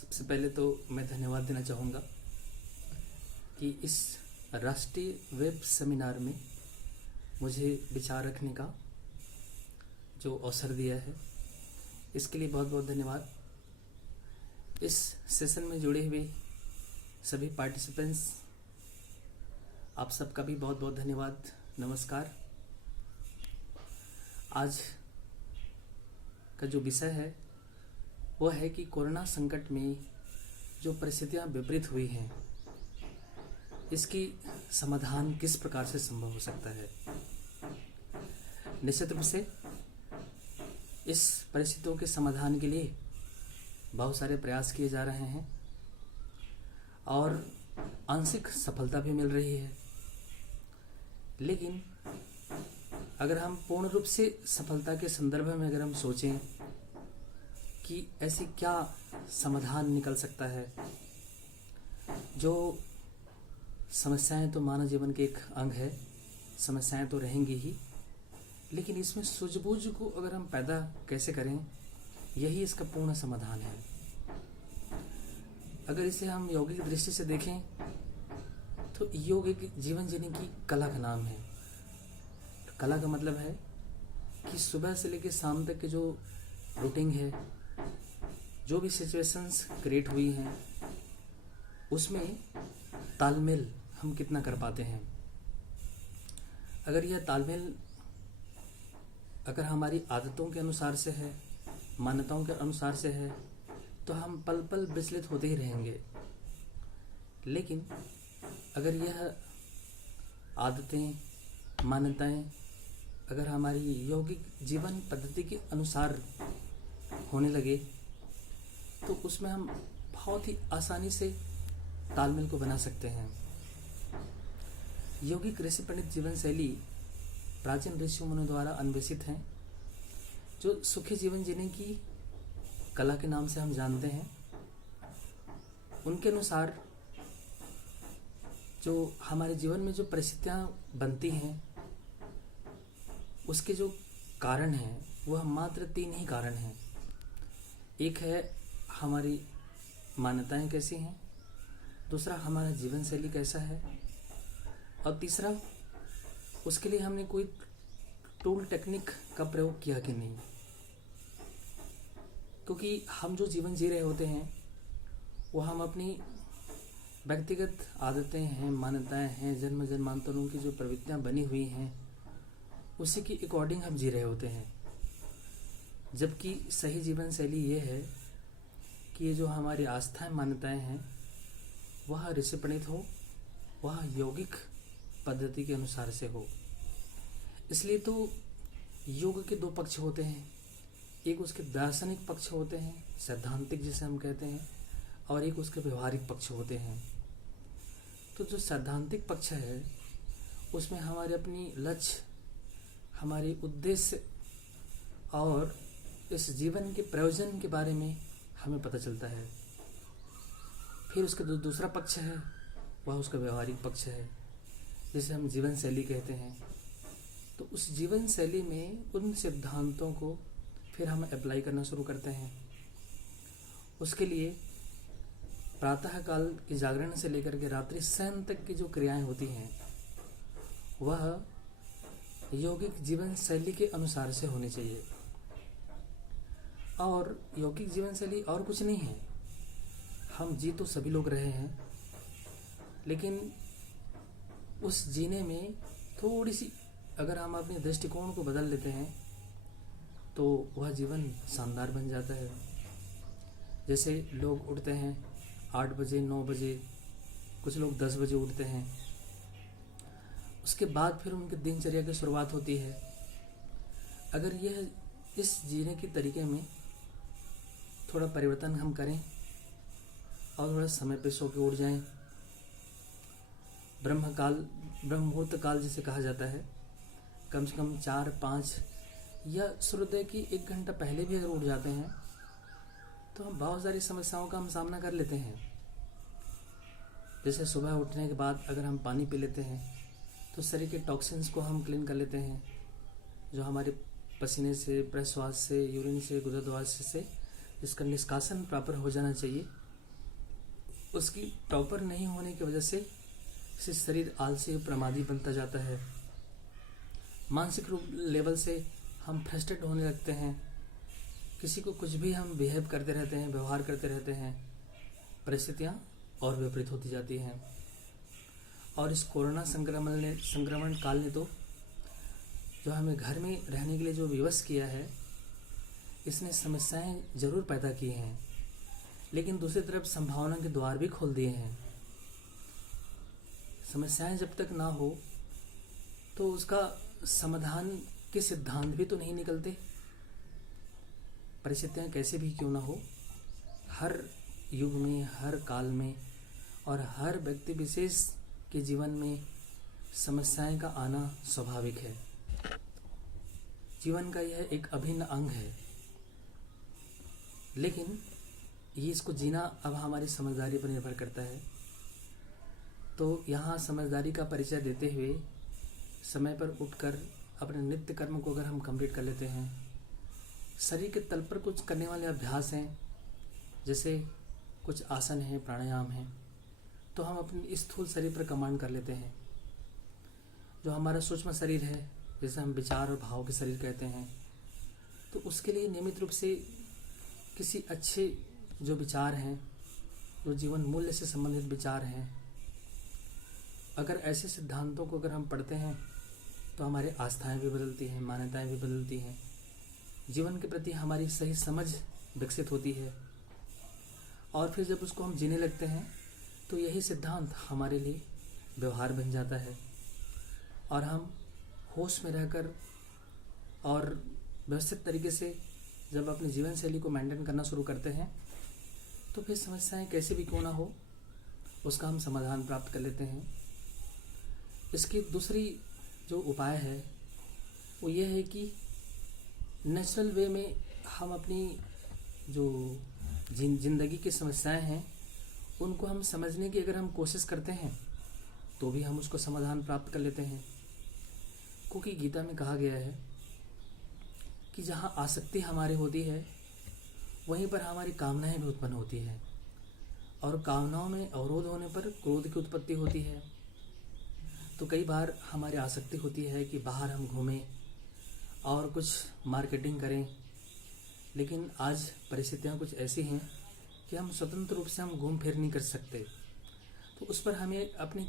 सबसे पहले तो मैं धन्यवाद देना चाहूँगा कि इस राष्ट्रीय वेब सेमिनार में मुझे विचार रखने का जो अवसर दिया है, इसके लिए बहुत बहुत धन्यवाद। इस सेशन में जुड़े हुए सभी पार्टिसिपेंट्स, आप सबका भी बहुत बहुत धन्यवाद। नमस्कार। आज का जो विषय है वह है कि कोरोना संकट में जो परिस्थितियां विपरीत हुई हैं, इसकी समाधान किस प्रकार से संभव हो सकता है। निश्चित रूप से इस परिस्थितियों के समाधान के लिए बहुत सारे प्रयास किए जा रहे हैं और आंशिक सफलता भी मिल रही है, लेकिन अगर हम पूर्ण रूप से सफलता के संदर्भ में अगर हम सोचें कि ऐसी क्या समाधान निकल सकता है। जो समस्याएं तो मानव जीवन के एक अंग है, समस्याएं तो रहेंगी ही, लेकिन इसमें सूझबूझ को अगर हम पैदा कैसे करें, यही इसका पूर्ण समाधान है। अगर इसे हम यौगिक दृष्टि से देखें तो योग एक जीवन जीने की कला का नाम है। कला का मतलब है कि सुबह से लेकर शाम तक के जो रूटीन है, जो भी सिचुएशंस क्रिएट हुई हैं, उसमें तालमेल हम कितना कर पाते हैं। अगर यह तालमेल अगर हमारी आदतों के अनुसार से है, मान्यताओं के अनुसार से है, तो हम पल पल विचलित होते ही रहेंगे। लेकिन अगर यह आदतें, मान्यताएं अगर हमारी यौगिक जीवन पद्धति के अनुसार होने लगे, तो उसमें हम बहुत ही आसानी से तालमेल को बना सकते हैं। यौगिक ऋषि पंडित जीवन शैली प्राचीन ऋषि मुनियों द्वारा अन्वेषित हैं, जो सुखी जीवन जीने की कला के नाम से हम जानते हैं। उनके अनुसार जो हमारे जीवन में जो परिस्थितियां बनती हैं, उसके जो कारण हैं वह मात्र 3 ही कारण हैं। एक है हमारी मान्यताएं कैसी हैं, दूसरा हमारा जीवन शैली कैसा है, और तीसरा उसके लिए हमने कोई टूल टेक्निक का प्रयोग किया कि नहीं। क्योंकि हम जो जीवन जी रहे होते हैं वो हम अपनी व्यक्तिगत आदतें हैं, मान्यताएं हैं, जन्म जन्मांतरों की जो प्रवृत्तियां बनी हुई हैं, उसी के अकॉर्डिंग हम जी रहे होते हैं। जबकि सही जीवन शैली ये है कि ये जो हमारी आस्थाएं, मान्यताएं हैं, वह ऋषि प्रणीत हो, वह यौगिक पद्धति के अनुसार से हो। इसलिए तो योग के 2 पक्ष होते हैं। एक उसके दार्शनिक पक्ष होते हैं, सैद्धांतिक जिसे हम कहते हैं, और एक उसके व्यवहारिक पक्ष होते हैं। तो जो सैद्धांतिक पक्ष है उसमें हमारे अपनी लक्ष्य, हमारे उद्देश्य और इस जीवन के प्रयोजन के बारे में हमें पता चलता है। फिर उसका जो दूसरा पक्ष है वह उसका व्यवहारिक पक्ष है, जिसे हम जीवन शैली कहते हैं। तो उस जीवन शैली में उन सिद्धांतों को फिर हम अप्लाई करना शुरू करते हैं। उसके लिए प्रातःकाल के जागरण से लेकर के रात्रि शयन तक की जो क्रियाएं होती हैं, वह यौगिक जीवन शैली के अनुसार से होनी चाहिए। और यौगिक जीवन शैली और कुछ नहीं है। हम जी तो सभी लोग रहे हैं, लेकिन उस जीने में थोड़ी सी अगर हम अपने दृष्टिकोण को बदल लेते हैं तो वह जीवन शानदार बन जाता है। जैसे लोग उठते हैं 8 बजे, 9 बजे, कुछ लोग 10 बजे उठते हैं। उसके बाद फिर उनकी दिनचर्या की शुरुआत होती है। अगर यह इस जीने के तरीके में थोड़ा परिवर्तन हम करें और थोड़ा समय पे सो के उठ जाएं, ब्रह्ममुहूर्त काल जिसे कहा जाता है, कम से कम 4-5 या सूर्योदय की 1 घंटा पहले भी अगर उठ जाते हैं तो हम बहुत सारी समस्याओं का हम सामना कर लेते हैं। जैसे सुबह उठने के बाद अगर हम पानी पी लेते हैं तो शरीर के टॉक्सिन्स को हम क्लीन कर लेते हैं, जो हमारे पसीने से, प्रश्वास से, यूरिन से, गुदद्वार से जिसका निष्कासन प्रॉपर हो जाना चाहिए, उसकी टॉपर नहीं होने की वजह से शरीर आलसी प्रमादी बनता जाता है। मानसिक रूप लेवल से हम फ्रस्ट्रेट होने लगते हैं। किसी को कुछ भी हम बिहेव करते रहते हैं, व्यवहार करते रहते हैं, परिस्थितियाँ और विपरीत होती जाती हैं। और इस कोरोना संक्रमण काल ने तो जो हमें घर में रहने के लिए जो विवश किया है, इसने समस्याएं जरूर पैदा की हैं, लेकिन दूसरी तरफ संभावना के द्वार भी खोल दिए हैं। समस्याएं जब तक ना हो तो उसका समाधान के सिद्धांत भी तो नहीं निकलते। परिस्थितियां कैसे भी क्यों ना हो, हर युग में, हर काल में और हर व्यक्ति विशेष के जीवन में समस्याएं का आना स्वाभाविक है। जीवन का यह एक अभिन्न अंग है, लेकिन ये इसको जीना अब हमारी समझदारी पर निर्भर करता है। तो यहाँ समझदारी का परिचय देते हुए समय पर उठकर अपने नित्य कर्म को अगर हम कंप्लीट कर लेते हैं, शरीर के तल पर कुछ करने वाले अभ्यास हैं, जैसे कुछ आसन हैं, प्राणायाम हैं, तो हम अपने स्थूल शरीर पर कमांड कर लेते हैं। जो हमारा सूक्ष्म शरीर है, जिसे हम विचार और भाव के शरीर कहते हैं, तो उसके लिए नियमित रूप से किसी अच्छे जो विचार हैं, जो जीवन मूल्य से संबंधित विचार हैं, अगर ऐसे सिद्धांतों को अगर हम पढ़ते हैं तो हमारी आस्थाएं भी बदलती हैं, मान्यताएं भी बदलती हैं, जीवन के प्रति हमारी सही समझ विकसित होती है। और फिर जब उसको हम जीने लगते हैं तो यही सिद्धांत हमारे लिए व्यवहार बन जाता है और हम होश में रहकर और व्यवस्थित तरीके से जब अपनी जीवन शैली को मेंटेन करना शुरू करते हैं तो फिर समस्याएं कैसे भी क्यों ना हो, उसका हम समाधान प्राप्त कर लेते हैं। इसकी दूसरी जो उपाय है वो ये है कि नेचुरल वे में हम अपनी जो जिंदगी की समस्याएं हैं उनको हम समझने की अगर हम कोशिश करते हैं तो भी हम उसको समाधान प्राप्त कर लेते हैं। क्योंकि गीता में कहा गया है कि जहाँ आसक्ति हमारी होती है वहीं पर हमारी कामनाएं भी उत्पन्न होती हैं, और कामनाओं में अवरोध होने पर क्रोध की उत्पत्ति होती है। तो कई बार हमारी आसक्ति होती है कि बाहर हम घूमें और कुछ मार्केटिंग करें, लेकिन आज परिस्थितियाँ कुछ ऐसी हैं कि हम स्वतंत्र रूप से हम घूम फिर नहीं कर सकते। तो उस पर हमें अपनी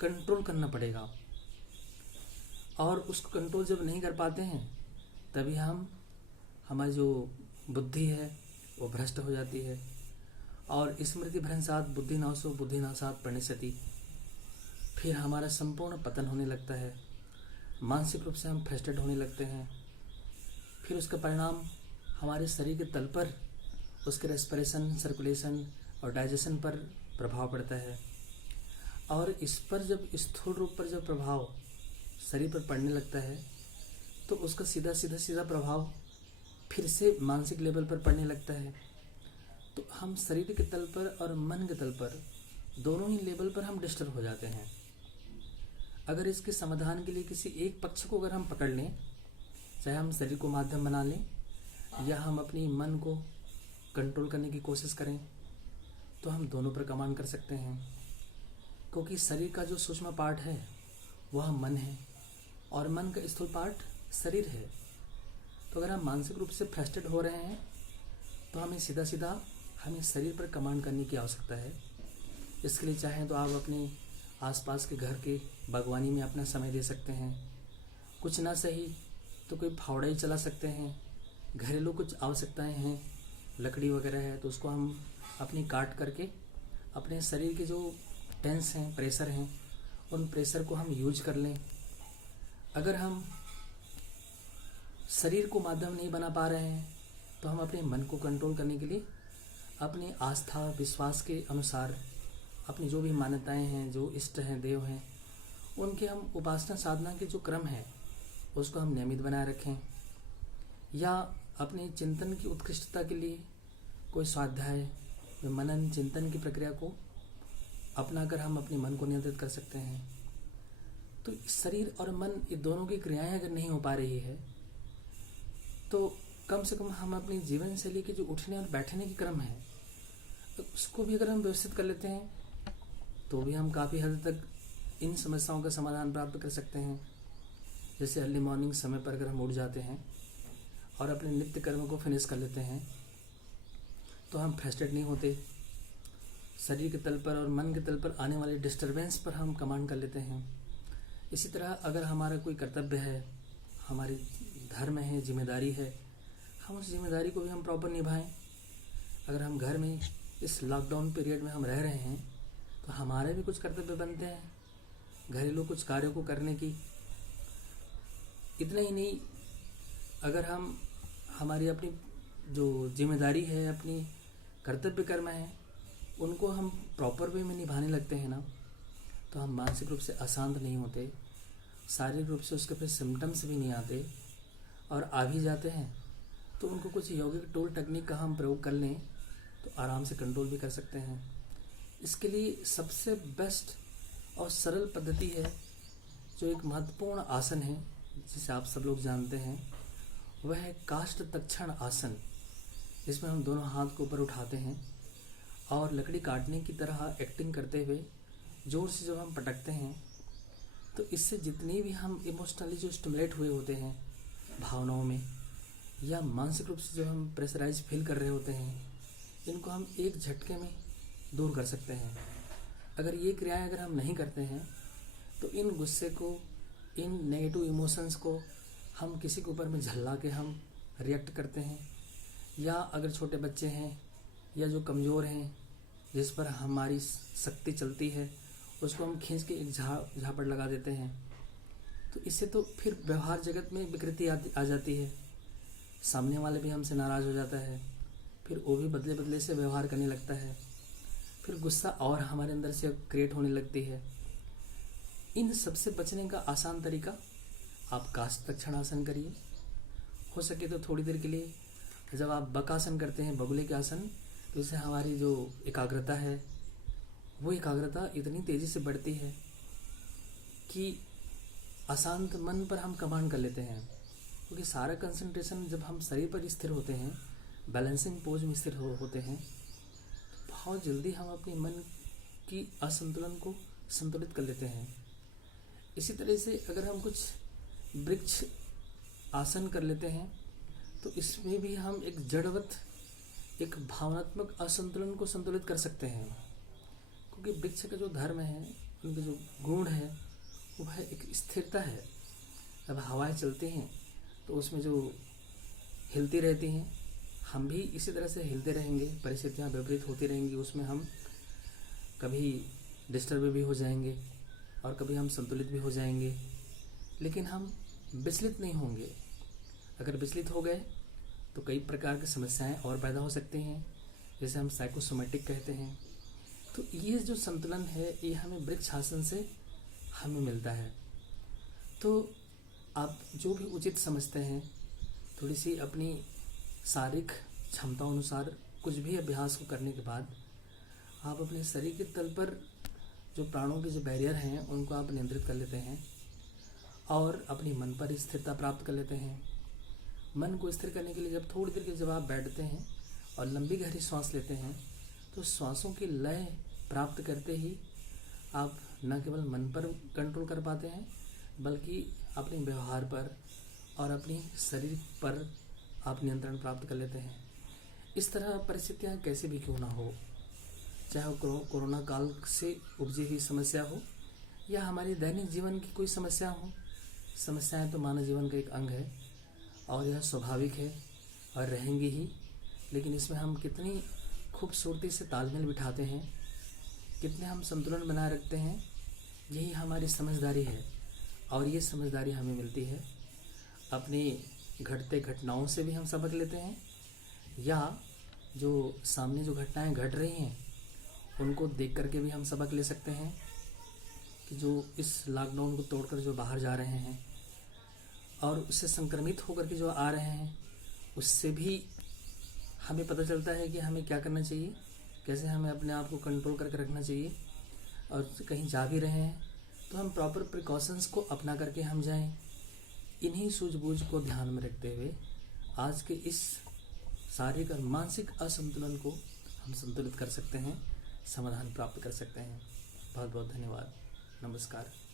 कंट्रोल करना पड़ेगा, और उसको कंट्रोल जब नहीं कर पाते हैं तभी हमारी जो बुद्धि है वो भ्रष्ट हो जाती है। और स्मृति भ्रंशात बुद्धिनाशो बुद्धिनाशात प्रणश्यति, फिर हमारा संपूर्ण पतन होने लगता है, मानसिक रूप से हम फ्रस्ट्रेट होने लगते हैं। फिर उसका परिणाम हमारे शरीर के तल पर उसके रेस्पिरेशन, सर्कुलेशन और डाइजेशन पर प्रभाव पड़ता है। और इस पर जब स्थूल रूप पर जब प्रभाव शरीर पर पड़ने लगता है तो उसका सीधा प्रभाव फिर से मानसिक लेवल पर पड़ने लगता है। तो हम शरीर के तल पर और मन के तल पर दोनों ही लेवल पर हम डिस्टर्ब हो जाते हैं। अगर इसके समाधान के लिए किसी एक पक्ष को अगर हम पकड़ लें, चाहे हम शरीर को माध्यम बना लें या हम अपनी मन को कंट्रोल करने की कोशिश करें, तो हम दोनों पर कमांड कर सकते हैं। क्योंकि शरीर का जो सूक्ष्म पार्ट है वह मन है और मन का स्थूल पार्ट शरीर है। तो अगर हम मानसिक रूप से फ्रस्ट्रेट हो रहे हैं तो हमें शरीर पर कमांड करने की आवश्यकता है। इसके लिए चाहें तो आप अपने आसपास के घर के बागवानी में अपना समय दे सकते हैं। कुछ ना सही तो कोई फावड़ा ही चला सकते हैं। घरेलू कुछ आवश्यकताएं हैं, लकड़ी वगैरह है, तो उसको हम अपनी काट करके अपने शरीर के जो टेंस हैं, प्रेशर हैं, उन प्रेशर को हम यूज कर लें। अगर हम शरीर को माध्यम नहीं बना पा रहे हैं तो हम अपने मन को कंट्रोल करने के लिए अपनी आस्था विश्वास के अनुसार अपनी जो भी मान्यताएं हैं, जो इष्ट हैं, देव हैं, उनके हम उपासना साधना के जो क्रम है उसको हम नियमित बनाए रखें। या अपने चिंतन की उत्कृष्टता के लिए कोई स्वाध्याय या मनन चिंतन की प्रक्रिया को अपनाकर हम अपने मन को नियंत्रित कर सकते हैं। तो शरीर और मन ये दोनों की क्रियाएं अगर नहीं हो पा रही है तो कम से कम हम अपनी जीवन शैली के जो उठने और बैठने के क्रम है तो उसको भी अगर हम व्यवस्थित कर लेते हैं तो भी हम काफ़ी हद तक इन समस्याओं का समाधान प्राप्त कर सकते हैं। जैसे अर्ली मॉर्निंग समय पर अगर हम उठ जाते हैं और अपने नित्य कर्म को फिनिश कर लेते हैं तो हम फ्रस्ट्रेट नहीं होते। शरीर के तल पर और मन के तल पर आने वाले डिस्टरबेंस पर हम कमांड कर लेते हैं। इसी तरह अगर हमारा कोई कर्तव्य है, हमारी धर्म है, जिम्मेदारी है, हम उस जिम्मेदारी को भी हम प्रॉपर निभाएं। अगर हम घर में इस लॉकडाउन पीरियड में हम रह रहे हैं तो हमारे भी कुछ कर्तव्य बनते हैं घरेलू कुछ कार्यों को करने की। इतना ही नहीं, अगर हम हमारी अपनी जो जिम्मेदारी है, अपनी कर्तव्य कर्म है, उनको हम प्रॉपर वे में निभाने लगते हैं ना, तो हम मानसिक रूप से अशांत नहीं होते, शारीरिक रूप से उसके फिर सिम्टम्स भी नहीं आते, और आ भी जाते हैं तो उनको कुछ यौगिक टूल टेक्निक का हम प्रयोग कर लें तो आराम से कंट्रोल भी कर सकते हैं। इसके लिए सबसे बेस्ट और सरल पद्धति है, जो एक महत्वपूर्ण आसन है जिसे आप सब लोग जानते हैं, वह है काष्ठ तक्षण आसन। इसमें हम दोनों हाथ को ऊपर उठाते हैं और लकड़ी काटने की तरह एक्टिंग करते हुए जोर से जब हम पटकते हैं तो इससे जितनी भी हम इमोशनली जो स्टिमुलेट हुए होते हैं भावनाओं में, या मानसिक रूप से जब हम प्रेशराइज फील कर रहे होते हैं, इनको हम एक झटके में दूर कर सकते हैं। अगर ये क्रियाएं अगर हम नहीं करते हैं तो इन गुस्से को, इन नेगेटिव इमोशंस को हम किसी के ऊपर में झल्ला के हम रिएक्ट करते हैं, या अगर छोटे बच्चे हैं या जो कमज़ोर हैं जिस पर हमारी शक्ति चलती है उसको हम खींच के एक झापड़ लगा देते हैं, तो इससे तो फिर व्यवहार जगत में विकृति आ जाती है। सामने वाले भी हमसे नाराज़ हो जाता है, फिर वो भी बदले बदले से व्यवहार करने लगता है, फिर गुस्सा और हमारे अंदर से क्रिएट होने लगती है। इन सबसे बचने का आसान तरीका, आप काष्ठ तक्षण आसन करिए। हो सके तो थोड़ी देर के लिए जब आप बकासन करते हैं, बगुले के आसन, तो इससे हमारी जो एकाग्रता है वो एकाग्रता इतनी तेज़ी से बढ़ती है कि अशांत मन पर हम कमांड कर लेते हैं, क्योंकि सारा कंसंट्रेशन जब हम शरीर पर स्थिर होते हैं, बैलेंसिंग पोज में स्थिर होते हैं, तो बहुत जल्दी हम अपने मन की असंतुलन को संतुलित कर लेते हैं। इसी तरह से अगर हम कुछ वृक्ष आसन कर लेते हैं तो इसमें भी हम एक जड़वत, एक भावनात्मक असंतुलन को संतुलित कर सकते हैं, क्योंकि वृक्ष का जो धर्म है, उनके जो गुण है, वह एक स्थिरता है। जब हवाएं चलती हैं तो उसमें जो हिलती रहती हैं, हम भी इसी तरह से हिलते रहेंगे, परिस्थितियाँ विपरीत होती रहेंगी, उसमें हम कभी डिस्टर्ब भी हो जाएंगे और कभी हम संतुलित भी हो जाएंगे, लेकिन हम विचलित नहीं होंगे। अगर विचलित हो गए तो कई प्रकार की समस्याएं और पैदा हो सकती हैं, जैसे हम साइकोसोमेटिक कहते हैं। तो ये जो संतुलन है ये हमें वृक्ष आसन से हमें मिलता है। तो आप जो भी उचित समझते हैं, थोड़ी सी अपनी शारीरिक क्षमताओं अनुसार कुछ भी अभ्यास को करने के बाद आप अपने शरीर के तल पर जो प्राणों के जो बैरियर हैं उनको आप नियंत्रित कर लेते हैं और अपनी मन पर स्थिरता प्राप्त कर लेते हैं। मन को स्थिर करने के लिए जब थोड़ी देर के जब आप बैठते हैं और लंबी गहरी सांस लेते हैं तो श्वासों की लय प्राप्त करते ही आप न केवल मन पर कंट्रोल कर पाते हैं बल्कि अपने व्यवहार पर और अपनी शरीर पर आप नियंत्रण प्राप्त कर लेते हैं। इस तरह परिस्थितियाँ कैसे भी क्यों ना हो, चाहे वो कोरोना काल से उपजी हुई समस्या हो या हमारी दैनिक जीवन की कोई समस्या हो, समस्याएं तो मानव जीवन का एक अंग है और यह स्वाभाविक है और रहेंगी ही, लेकिन इसमें हम कितनी खूबसूरती से तालमेल बिठाते हैं, कितने हम संतुलन बनाए रखते हैं, यही हमारी समझदारी है। और ये समझदारी हमें मिलती है अपनी घटते घटनाओं से भी हम सबक लेते हैं, या जो सामने जो घटनाएं घट रही हैं उनको देख करके भी हम सबक ले सकते हैं कि जो इस लॉकडाउन को तोड़कर जो बाहर जा रहे हैं और उससे संक्रमित होकर के जो आ रहे हैं, उससे भी हमें पता चलता है कि हमें क्या करना चाहिए, कैसे हमें अपने आप को कंट्रोल करके रखना चाहिए। और कहीं जा भी रहे हैं तो हम प्रॉपर प्रिकॉशंस को अपना करके हम जाएं। इन्हीं सूझबूझ को ध्यान में रखते हुए आज के इस शारीरिक और मानसिक असंतुलन को हम संतुलित कर सकते हैं, समाधान प्राप्त कर सकते हैं। बहुत बहुत धन्यवाद। नमस्कार।